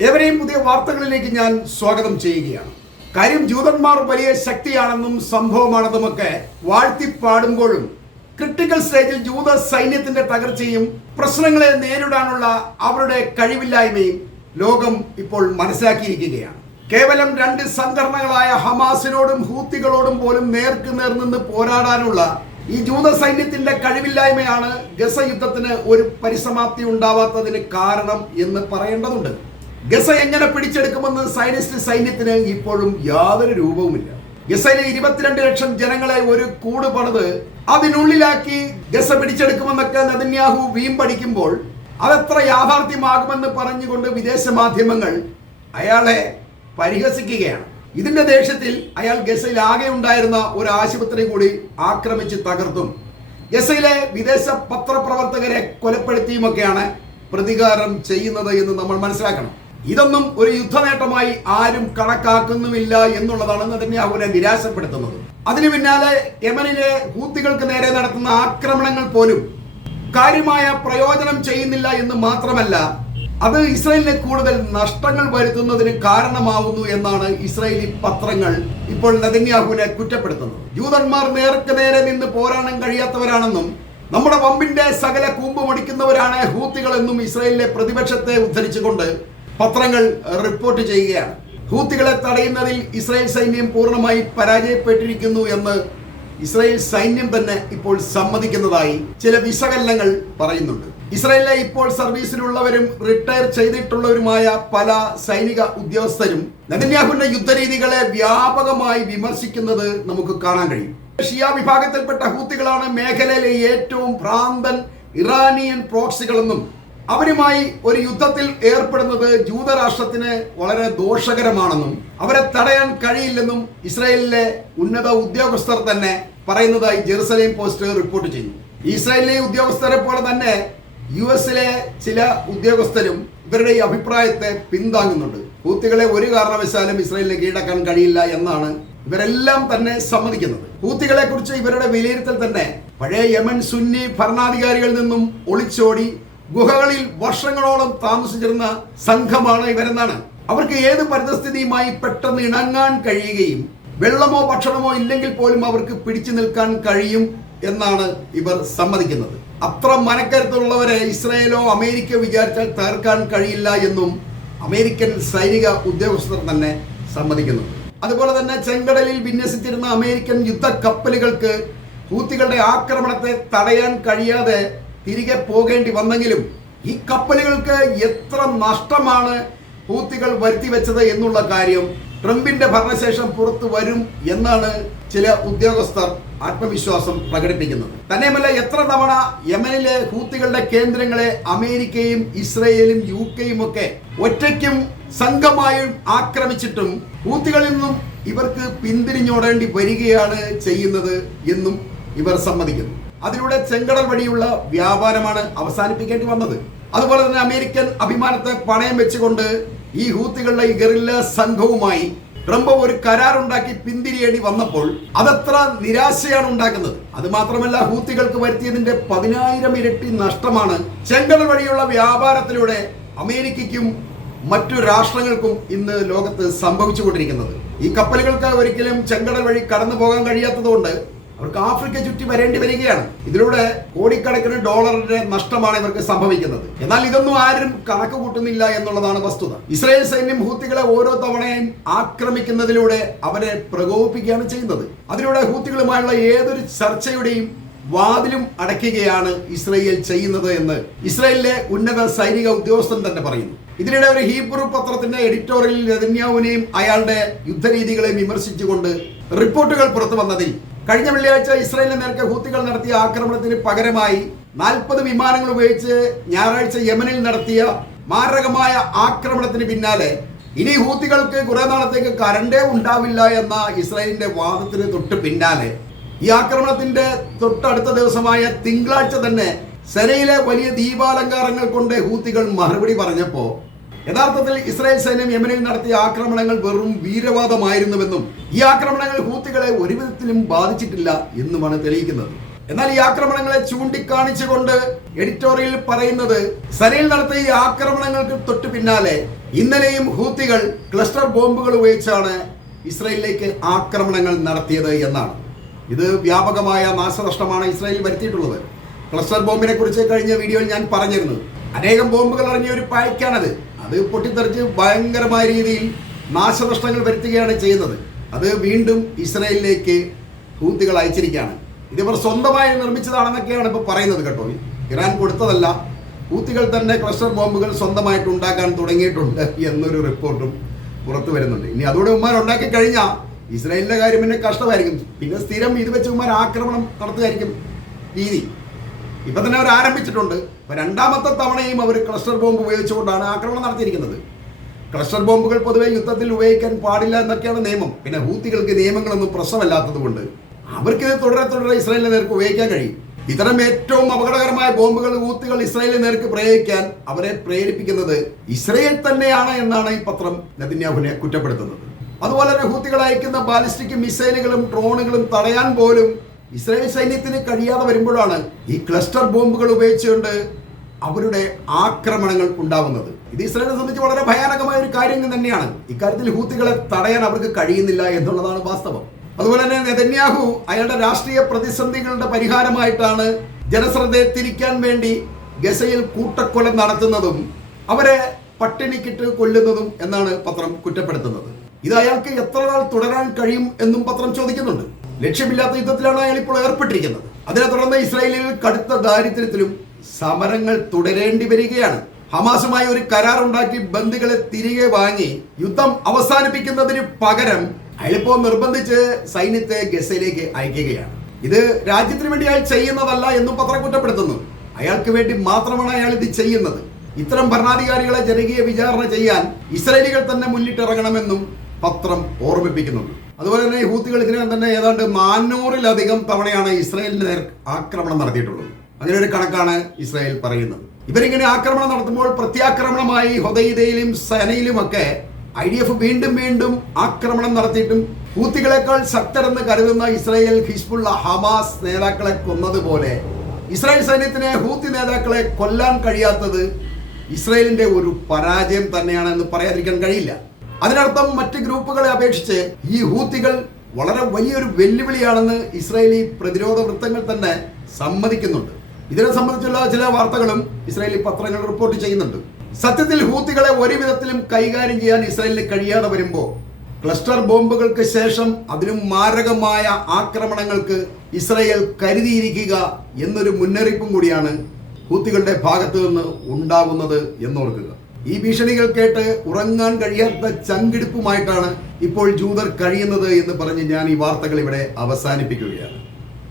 ഏവരെയും പുതിയ വാർത്തകളിലേക്ക് ഞാൻ സ്വാഗതം ചെയ്യുകയാണ്. കാര്യം ജൂതന്മാർ വലിയ ശക്തിയാണെന്നും സംഭവമാണെന്നുമൊക്കെ വാഴ്ത്തിപ്പാടുമ്പോഴും ക്രിട്ടിക്കൽ സ്റ്റേജിൽ ജൂത സൈന്യത്തിന്റെ തകർച്ചയും പ്രശ്നങ്ങളെ നേരിടാനുള്ള അവരുടെ കഴിവില്ലായ്മയും ലോകം ഇപ്പോൾ മനസ്സിലാക്കിയിരിക്കുകയാണ്. കേവലം രണ്ട് സംഘടനകളായ ഹമാസിനോടും ഹൂത്തികളോടും പോലും നേർക്കുനേർ നിന്ന് പോരാടാനുള്ള ഈ ജൂത സൈന്യത്തിന്റെ കഴിവില്ലായ്മയാണ് ഗസ യുദ്ധത്തിന് ഒരു പരിസമാപ്തി ഉണ്ടാവാത്തതിന് കാരണം എന്ന് പറയേണ്ടതുണ്ട്. ഗസ എങ്ങനെ പിടിച്ചെടുക്കുമെന്ന് സൈന്യത്തിന് ഇപ്പോഴും യാതൊരു രൂപവുമില്ല. ഗസയിലെ 22 ലക്ഷം ജനങ്ങളെ ഒരു കൂട് പണിത് അതിനുള്ളിലാക്കി ഗസ പിടിച്ചെടുക്കുമെന്നൊക്കെ നെതന്യാഹു വീമ്പടിക്കുമ്പോൾ അതെത്ര യാഥാർത്ഥ്യമാകുമെന്ന് പറഞ്ഞുകൊണ്ട് വിദേശ മാധ്യമങ്ങൾ അയാളെ പരിഹസിക്കുകയാണ്. ഇതിന്റെ ദേഷ്യത്തിൽ അയാൾ ഗസയിൽ ആകെ ഉണ്ടായിരുന്ന ഒരു ആശുപത്രി കൂടി ആക്രമിച്ച് തകർത്തും ഗസയിലെ വിദേശ പത്രപ്രവർത്തകരെ കൊലപ്പെടുത്തിയുമൊക്കെയാണ് പ്രതികാരം ചെയ്യുന്നത് എന്ന് നമ്മൾ മനസ്സിലാക്കണം. ഇതൊന്നും ഒരു യുദ്ധനേട്ടമായി ആരും കണക്കാക്കുന്നുമില്ല എന്നുള്ളതാണ് നെതന്യാഹുവിനെ നിരാശപ്പെടുത്തുന്നത്. അതിനു പിന്നാലെ യമനിലെ ഹൂത്തികൾക്ക് നേരെ നടത്തുന്ന ആക്രമണങ്ങൾ പോലും കാര്യമായ പ്രയോജനം ചെയ്യുന്നില്ല എന്ന് മാത്രമല്ല, അത് ഇസ്രായേലിന് കൂടുതൽ നഷ്ടങ്ങൾ വരുത്തുന്നതിന് കാരണമാവുന്നു എന്നാണ് ഇസ്രായേലി പത്രങ്ങൾ ഇപ്പോൾ നെതന്യാഹുവിനെ കുറ്റപ്പെടുത്തുന്നത്. ജൂതന്മാർ നേർക്ക് നേരെ നിന്ന് പോരാടാൻ കഴിയാത്തവരാണെന്നും നമ്മുടെ വമ്പിന്റെ സകല കൂമ്പുമടിക്കുന്നവരാണ് ഹൂത്തികൾ എന്നും ഇസ്രായേലിലെ പ്രതിപക്ഷത്തെ ഉദ്ധരിച്ചുകൊണ്ട് പത്രങ്ങൾ റിപ്പോർട്ട് ചെയ്യുകയാണ്. ഹൂത്തികളെ തടയുന്നതിൽ ഇസ്രായേൽ സൈന്യം പൂർണ്ണമായി പരാജയപ്പെട്ടിരിക്കുന്നു എന്ന് ഇസ്രായേൽ സൈന്യം തന്നെ ഇപ്പോൾ സമ്മതിക്കുന്നതായി ചില വിശകലനങ്ങൾ പറയുന്നുണ്ട്. ഇസ്രായേലിലെ ഇപ്പോൾ സർവീസിലുള്ളവരും റിട്ടയർ ചെയ്തിട്ടുള്ളവരുമായ പല സൈനിക ഉദ്യോഗസ്ഥരും നെതന്യാഹുവിന്റെ യുദ്ധരീതികളെ വ്യാപകമായി വിമർശിക്കുന്നത് നമുക്ക് കാണാൻ കഴിയും. ഷിയ വിഭാഗത്തിൽപ്പെട്ട ഹൂത്തികളാണ് മേഖലയിലെ ഏറ്റവും ഭ്രാന്തൻ ഇറാനിയൻ പ്രോക്സികളെന്നും അവരുമായി ഒരു യുദ്ധത്തിൽ ഏർപ്പെടുന്നത് ജൂതരാഷ്ട്രത്തിന് വളരെ ദോഷകരമാണെന്നും അവരെ തടയാൻ കഴിയില്ലെന്നും ഇസ്രായേലിലെ ഉന്നത ഉദ്യോഗസ്ഥർ തന്നെ പറയുന്നതായി ജെറുസലേം പോസ്റ്റ് റിപ്പോർട്ട് ചെയ്യുന്നു. ഇസ്രായേലിലെ ഉദ്യോഗസ്ഥരെ പോലെ തന്നെ US-ലെ ചില ഉദ്യോഗസ്ഥരും ഇവരുടെ ഈ അഭിപ്രായത്തെ പിന്താങ്ങുന്നുണ്ട്. ഹൂത്തികളെ ഒരു കാരണവശാലും ഇസ്രായേലിനെ കീഴടക്കാൻ കഴിയില്ല എന്നാണ് ഇവരെല്ലാം തന്നെ സമ്മതിക്കുന്നത്. ഹൂത്തികളെ കുറിച്ച് ഇവരുടെ വിലയിരുത്തൽ തന്നെ പഴയ യമൻ സുന്നി ഭരണാധികാരികളിൽ നിന്നും ഒളിച്ചോടി ഗുഹകളിൽ വർഷങ്ങളോളം താമസിച്ചിരുന്ന സംഘമാണ് ഇവരെന്നാണ്. അവർക്ക് ഏത് പരിതസ്ഥിതിയുമായി പെട്ടെന്ന് ഇണങ്ങാൻ കഴിയുകയും വെള്ളമോ ഭക്ഷണമോ ഇല്ലെങ്കിൽ പോലും അവർക്ക് പിടിച്ചു നിൽക്കാൻ കഴിയും എന്നാണ് ഇവർ സമ്മതിക്കുന്നത്. അത്ര മനക്കരുത്തുള്ളവരെ ഇസ്രായേലോ അമേരിക്കയോ വിചാരിച്ചാൽ തകർക്കാൻ കഴിയില്ല എന്നും അമേരിക്കൻ സൈനിക ഉദ്യോഗസ്ഥർ തന്നെ സമ്മതിക്കുന്നുണ്ട്. അതുപോലെ തന്നെ ചെങ്കടലിൽ വിന്യസിച്ചിരുന്ന അമേരിക്കൻ യുദ്ധ കപ്പലുകൾക്ക് ഹൂത്തികളുടെ ആക്രമണത്തെ തടയാൻ കഴിയാതെ തിരികെ പോകേണ്ടി വന്നെങ്കിലും ഈ കപ്പലുകൾക്ക് എത്ര നഷ്ടമാണ് ഹൂത്തികൾ വരുത്തി വെച്ചത് എന്നുള്ള കാര്യം ട്രംപിന്റെ ഭരണശേഷം പുറത്തു വരും എന്നാണ് ചില ഉദ്യോഗസ്ഥർ ആത്മവിശ്വാസം പ്രകടിപ്പിക്കുന്നത്. തന്നെയുമല്ല, എത്ര തവണ യമനിലെ ഹൂത്തികളുടെ കേന്ദ്രങ്ങളെ അമേരിക്കയും ഇസ്രയേലും UK-യും ഒക്കെ ഒറ്റയ്ക്കും സംഘമായും ആക്രമിച്ചിട്ടും ഹൂത്തികളിൽ നിന്നും ഇവർക്ക് പിന്തിരിഞ്ഞോടേണ്ടി വരികയാണ് ചെയ്യുന്നത് എന്നും ഇവർ സമ്മതിക്കുന്നു. അതിലൂടെ ചെങ്കടൽ വഴിയുള്ള വ്യാപാരമാണ് അവസാനിപ്പിക്കേണ്ടി വന്നത്. അതുപോലെ തന്നെ അമേരിക്കൻ അഭിമാനത്തെ പണയം വെച്ചുകൊണ്ട് ഈ ഹൂത്തികളുടെ ഈ ഗറില്ല സംഘവുമായി ട്രംപ് ഒരു കരാറുണ്ടാക്കി പിന്തിരിയേണ്ടി വന്നപ്പോൾ അതത്ര നിരാശയാണ് ഉണ്ടാക്കുന്നത്. അത് മാത്രമല്ല, ഹൂത്തികൾക്ക് വരുത്തിയതിന്റെ 10,000 ഇരട്ടി നഷ്ടമാണ് ചെങ്കടൽ വഴിയുള്ള വ്യാപാരത്തിലൂടെ അമേരിക്കയ്ക്കും മറ്റു രാഷ്ട്രങ്ങൾക്കും ഇന്ന് ലോകത്ത് സംഭവിച്ചുകൊണ്ടിരിക്കുന്നത്. ഈ കപ്പലുകൾക്ക് ഒരിക്കലും ചെങ്കടൽ വഴി കടന്നു പോകാൻ കഴിയാത്തതുകൊണ്ട് അവർക്ക് ആഫ്രിക്ക ചുറ്റി വരേണ്ടി വരികയാണ്. ഇതിലൂടെ കോടിക്കണക്കിന് ഡോളറിന്റെ നഷ്ടമാണ് ഇവർക്ക് സംഭവിക്കുന്നത്. എന്നാൽ ഇതൊന്നും ആരും കണക്ക് കൂട്ടുന്നില്ല എന്നുള്ളതാണ് വസ്തുത. ഇസ്രായേൽ സൈന്യം ഹൂത്തികളെ ഓരോ തവണയും ആക്രമിക്കുന്നതിലൂടെ അവരെ പ്രകോപിപ്പിക്കുകയാണ് ചെയ്യുന്നത്. അതിലൂടെ ഹൂത്തികളുമായുള്ള ഏതൊരു ചർച്ചയുടെയും വാതിലും അടയ്ക്കുകയാണ് ഇസ്രായേൽ ചെയ്യുന്നത് എന്ന് ഇസ്രായേലിലെ ഉന്നത സൈനിക ഉദ്യോഗസ്ഥൻ തന്നെ പറയുന്നു. ഇതിനിടെ ഒരു ഹീബ്രു പത്രത്തിന്റെ എഡിറ്റോറിയലിൽ നെതന്യാഹുവിനെയും അയാളുടെ യുദ്ധരീതികളെയും വിമർശിച്ചുകൊണ്ട് റിപ്പോർട്ടുകൾ പുറത്തു വന്നതിൽ കഴിഞ്ഞ വെള്ളിയാഴ്ച ഇസ്രായേലിന് നേർക്ക് ഹൂത്തികൾ നടത്തിയ ആക്രമണത്തിന് പകരമായി 40 വിമാനങ്ങൾ ഉപയോഗിച്ച് ഞായറാഴ്ച യമനിൽ നടത്തിയ മാരകമായ ആക്രമണത്തിന് പിന്നാലെ ഇനി ഹൂത്തികൾക്ക് കുറെ നാളത്തേക്ക് കരണ്ടേ ഉണ്ടാവില്ല എന്ന ഇസ്രായേലിന്റെ വാദത്തിന് തൊട്ട് പിന്നാലെ ഈ ആക്രമണത്തിന്റെ തൊട്ടടുത്ത ദിവസമായ തിങ്കളാഴ്ച തന്നെ സെനയിലെ വലിയ ദീപാലങ്കാരങ്ങൾ കൊണ്ട് ഹൂത്തികൾ മറുപടി പറഞ്ഞപ്പോൾ യഥാർത്ഥത്തിൽ ഇസ്രായേൽ സൈന്യം യമനിൽ നടത്തിയ ആക്രമണങ്ങൾ വെറും വീരവാദമായിരുന്നുവെന്നും ഈ ആക്രമണങ്ങൾ ഹൂത്തികളെ ഒരു വിധത്തിലും ബാധിച്ചിട്ടില്ല എന്നുമാണ് തെളിയിക്കുന്നത്. എന്നാൽ ഈ ആക്രമണങ്ങളെ ചൂണ്ടിക്കാണിച്ചുകൊണ്ട് എഡിറ്റോറിയൽ പറയുന്നത്, സനയിൽ നടത്തിയ ഈ ആക്രമണങ്ങൾക്ക് തൊട്ടു പിന്നാലെ ഇന്നലെയും ഹൂത്തികൾ ക്ലസ്റ്റർ ബോംബുകൾ ഉപയോഗിച്ചാണ് ഇസ്രായേലിലേക്ക് ആക്രമണങ്ങൾ നടത്തിയത് എന്നാണ്. ഇത് വ്യാപകമായ നാശനഷ്ടമാണ് ഇസ്രായേൽ വരുത്തിയിട്ടുള്ളത്. ക്ലസ്റ്റർ ബോംബിനെ കുറിച്ച് കഴിഞ്ഞ വീഡിയോയിൽ ഞാൻ പറഞ്ഞിരുന്നു. അനേകം ബോംബുകൾ ഇറങ്ങിയ ഒരു പായ്ക്കാണത്. അത് പൊട്ടിത്തെറിച്ച് ഭയങ്കരമായ രീതിയിൽ നാശനഷ്ടങ്ങൾ വരുത്തുകയാണ് ചെയ്യുന്നത്. അത് വീണ്ടും ഇസ്രായേലിലേക്ക് ഹൂത്തികൾ അയച്ചിരിക്കുകയാണ്. ഇതിവർ സ്വന്തമായി നിർമ്മിച്ചതാണെന്നൊക്കെയാണ് ഇപ്പോൾ പറയുന്നത് കേട്ടോ. ഇറാൻ കൊടുത്തതല്ല, ഹൂത്തികൾ തന്നെ ക്ലസ്റ്റർ ബോംബുകൾ സ്വന്തമായിട്ട് ഉണ്ടാക്കാൻ തുടങ്ങിയിട്ടുണ്ട് എന്നൊരു റിപ്പോർട്ടും പുറത്തു വരുന്നുണ്ട്. ഇനി അതോടെ ഉമ്മാർ ഉണ്ടാക്കി കഴിഞ്ഞാൽ ഇസ്രായേലിന്റെ കാര്യം പിന്നെ കഷ്ടമായിരിക്കും. പിന്നെ സ്ഥിരം ഇത് വെച്ച് ഉമ്മാർ ആക്രമണം നടത്തുകയായിരിക്കും രീതി. ഇപ്പൊ തന്നെ അവർ ആരംഭിച്ചിട്ടുണ്ട്. ഇപ്പൊ രണ്ടാമത്തെ തവണയും അവർ ക്ലസ്റ്റർ ബോംബ് ഉപയോഗിച്ചുകൊണ്ടാണ് ആക്രമണം നടത്തിയിരിക്കുന്നത്. ക്ലസ്റ്റർ ബോംബുകൾ പൊതുവെ യുദ്ധത്തിൽ ഉപയോഗിക്കാൻ പാടില്ല എന്നൊക്കെയാണ് നിയമം. പിന്നെ ഹൂത്തികൾക്ക് നിയമങ്ങളൊന്നും പ്രശ്നമല്ലാത്തത് കൊണ്ട് അവർക്ക് തുടരെ ഇസ്രായേലിന് നേർക്ക് ഉപയോഗിക്കാൻ കഴിയും. ഇത്തരം ഏറ്റവും അപകടകരമായ ബോംബുകൾ ഹൂത്തികൾ ഇസ്രായേലിന് നേർക്ക് പ്രയോഗിക്കാൻ അവരെ പ്രേരിപ്പിക്കുന്നത് ഇസ്രായേൽ തന്നെയാണ് എന്നാണ് ഈ പത്രം നെതന്യാഹുവിനെ കുറ്റപ്പെടുത്തുന്നത്. അതുപോലെ തന്നെ ഹൂത്തികൾ അയക്കുന്ന ബാലിസ്റ്റിക് മിസൈലുകളും ഡ്രോണുകളും തടയാൻ പോലും ഇസ്രായേൽ സൈന്യത്തിന് കഴിയാതെ വരുമ്പോഴാണ് ഈ ക്ലസ്റ്റർ ബോംബുകൾ ഉപയോഗിച്ചുകൊണ്ട് അവരുടെ ആക്രമണങ്ങൾ ഉണ്ടാവുന്നത്. ഇത് ഇസ്രായേലിനെ സംബന്ധിച്ച് വളരെ ഭയാനകമായ ഒരു കാര്യം തന്നെയാണ്. ഇക്കാര്യത്തിൽ ഹൂത്തികളെ തടയാൻ അവർക്ക് കഴിയുന്നില്ല എന്നുള്ളതാണ് വാസ്തവം. അതുപോലെ തന്നെ നെതന്യാഹു അയാളുടെ രാഷ്ട്രീയ പ്രതിസന്ധികളുടെ പരിഹാരമായിട്ടാണ് ജനശ്രദ്ധയെ തിരിക്കാൻ വേണ്ടി ഗസയിൽ കൂട്ടക്കൊല നടത്തുന്നതും അവരെ പട്ടിണിക്കിട്ട് കൊല്ലുന്നതും എന്നാണ് പത്രം കുറ്റപ്പെടുത്തുന്നത്. ഇത് അയാൾക്ക് എത്ര നാൾ തുടരാൻ കഴിയും എന്നും പത്രം ചോദിക്കുന്നുണ്ട്. ലക്ഷ്യമില്ലാത്ത യുദ്ധത്തിലാണ് അയാൾ ഇപ്പോൾ ഏർപ്പെട്ടിരിക്കുന്നത്. അതിനെ തുടർന്ന് ഇസ്രായേലിൽ കടുത്ത ദാരിദ്ര്യത്തിലും സമരങ്ങൾ തുടരേണ്ടി വരികയാണ്. ഹമാസുമായി ഒരു കരാർ ഉണ്ടാക്കി ബന്ദികളെ തിരികെ വാങ്ങി യുദ്ധം അവസാനിപ്പിക്കുന്നതിന് പകരം അയാളിപ്പോ നിർബന്ധിച്ച് സൈന്യത്തെ ഗസയിലേക്ക് അയക്കുകയാണ്. ഇത് രാജ്യത്തിന് വേണ്ടി അയാൾ ചെയ്യുന്നതല്ല എന്നും പത്രം കുറ്റപ്പെടുത്തുന്നു. അയാൾക്ക് വേണ്ടി മാത്രമാണ് അയാൾ ഇത് ചെയ്യുന്നത്. ഇത്തരം ഭരണാധികാരികളെ ജനകീയ വിചാരണ ചെയ്യാൻ ഇസ്രായേലികൾ തന്നെ മുന്നിട്ടിറങ്ങണമെന്നും പത്രം ഓർമ്മിപ്പിക്കുന്നുണ്ട്. അതുപോലെ തന്നെ ഹൂത്തികൾ ഇതിനകം തന്നെ ഏതാണ്ട് 400-ലധികം തവണയാണ് ഇസ്രായേലിന് നേരെ ആക്രമണം നടത്തിയിട്ടുള്ളത്. അങ്ങനെ ഒരു കണക്കാണ് ഇസ്രായേൽ പറയുന്നത്. ഇവരിങ്ങനെ ആക്രമണം നടത്തുമ്പോൾ പ്രത്യാക്രമണമായി ഹൊദൈദയിലും സനയിലുമൊക്കെ IDF വീണ്ടും ആക്രമണം നടത്തിയിട്ടും ഹൂത്തികളെക്കാൾ ശക്തരെന്ന് കരുതുന്ന ഇസ്രായേൽ ഹിസ്ബുള്ള ഹമാസ് നേതാക്കളെ കൊന്നതുപോലെ ഇസ്രായേൽ സൈന്യത്തിന് ഹൂത്തി നേതാക്കളെ കൊല്ലാൻ കഴിയാത്തത് ഇസ്രായേലിന്റെ ഒരു പരാജയം തന്നെയാണെന്ന് പറയാതിരിക്കാൻ കഴിയില്ല. അതിനർത്ഥം മറ്റ് ഗ്രൂപ്പുകളെ അപേക്ഷിച്ച് ഈ ഹൂത്തികൾ വളരെ വലിയൊരു വെല്ലുവിളിയാണെന്ന് ഇസ്രായേലി പ്രതിരോധ വൃത്തങ്ങൾ തന്നെ സമ്മതിക്കുന്നുണ്ട്. ഇതിനെ സംബന്ധിച്ചുള്ള ചില വാർത്തകളും ഇസ്രായേലി പത്രങ്ങൾ റിപ്പോർട്ട് ചെയ്യുന്നുണ്ട്. സത്യത്തിൽ ഹൂത്തികളെ ഒരു വിധത്തിലും കൈകാര്യം ചെയ്യാൻ ഇസ്രായേലിന് കഴിയാതെ വരുമ്പോൾ ക്ലസ്റ്റർ ബോംബുകൾക്ക് ശേഷം അതിലും മാരകമായ ആക്രമണങ്ങൾക്ക് ഇസ്രായേൽ കരുതിയിരിക്കുക എന്നൊരു മുന്നറിയിപ്പും കൂടിയാണ് ഹൂത്തികളുടെ ഭാഗത്തു നിന്ന് ഉണ്ടാകുന്നത് എന്നോർക്കുക. ഈ ഭീഷണികൾ കേട്ട് ഉറങ്ങാൻ കഴിയാത്ത ചങ്കിടിപ്പുമായിട്ടാണ് ഇപ്പോൾ ജൂതർ കഴിയുന്നത് എന്ന് പറഞ്ഞ് ഞാൻ ഈ വാർത്തകൾ ഇവിടെ അവസാനിപ്പിക്കുകയാണ്.